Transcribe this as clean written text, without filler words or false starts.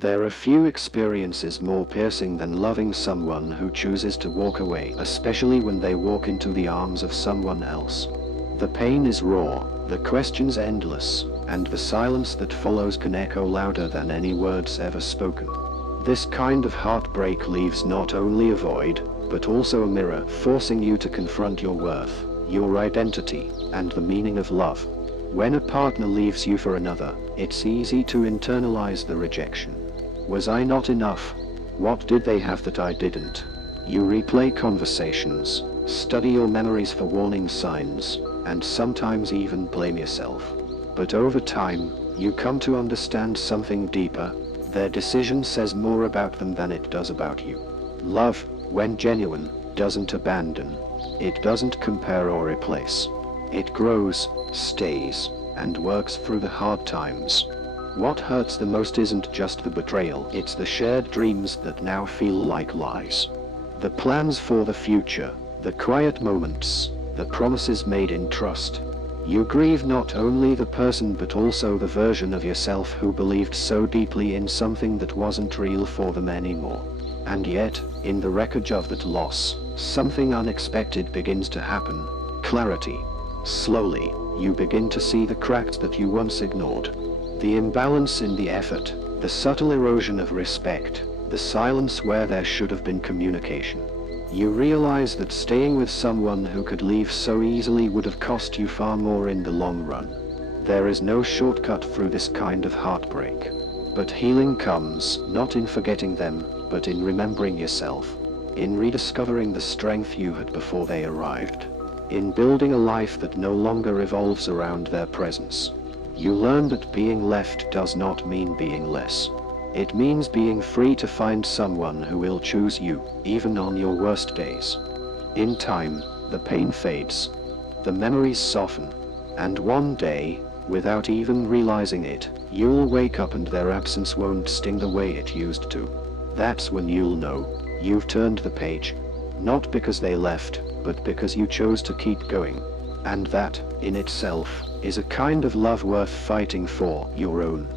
There are few experiences more piercing than loving someone who chooses to walk away, especially when they walk into the arms of someone else. The pain is raw, the questions endless, and the silence that follows can echo louder than any words ever spoken. This kind of heartbreak leaves not only a void, but also a mirror, forcing you to confront your worth, your identity, and the meaning of love. When a partner leaves you for another, it's easy to internalize the rejection. Was I not enough? What did they have that I didn't? You replay conversations, study your memories for warning signs, and sometimes even blame yourself. But over time, you come to understand something deeper. Their decision says more about them than it does about you. Love, when genuine, doesn't abandon. It doesn't compare or replace. It grows, stays, and works through the hard times. What hurts the most isn't just the betrayal, it's the shared dreams that now feel like lies. The plans for the future, the quiet moments, the promises made in trust. You grieve not only the person but also the version of yourself who believed so deeply in something that wasn't real for them anymore. And yet, in the wreckage of that loss, something unexpected begins to happen. Clarity. Slowly, you begin to see the cracks that you once ignored. The imbalance in the effort, the subtle erosion of respect, the silence where there should have been communication. You realize that staying with someone who could leave so easily would have cost you far more in the long run. There is no shortcut through this kind of heartbreak. But healing comes, not in forgetting them, but in remembering yourself. In rediscovering the strength you had before they arrived. In building a life that no longer revolves around their presence. You learn that being left does not mean being less. It means being free to find someone who will choose you, even on your worst days. In time, the pain fades. The memories soften. And one day, without even realizing it, you'll wake up and their absence won't sting the way it used to. That's when you'll know you've turned the page. Not because they left, but because you chose to keep going. And that, in itself, is a kind of love worth fighting for, your own.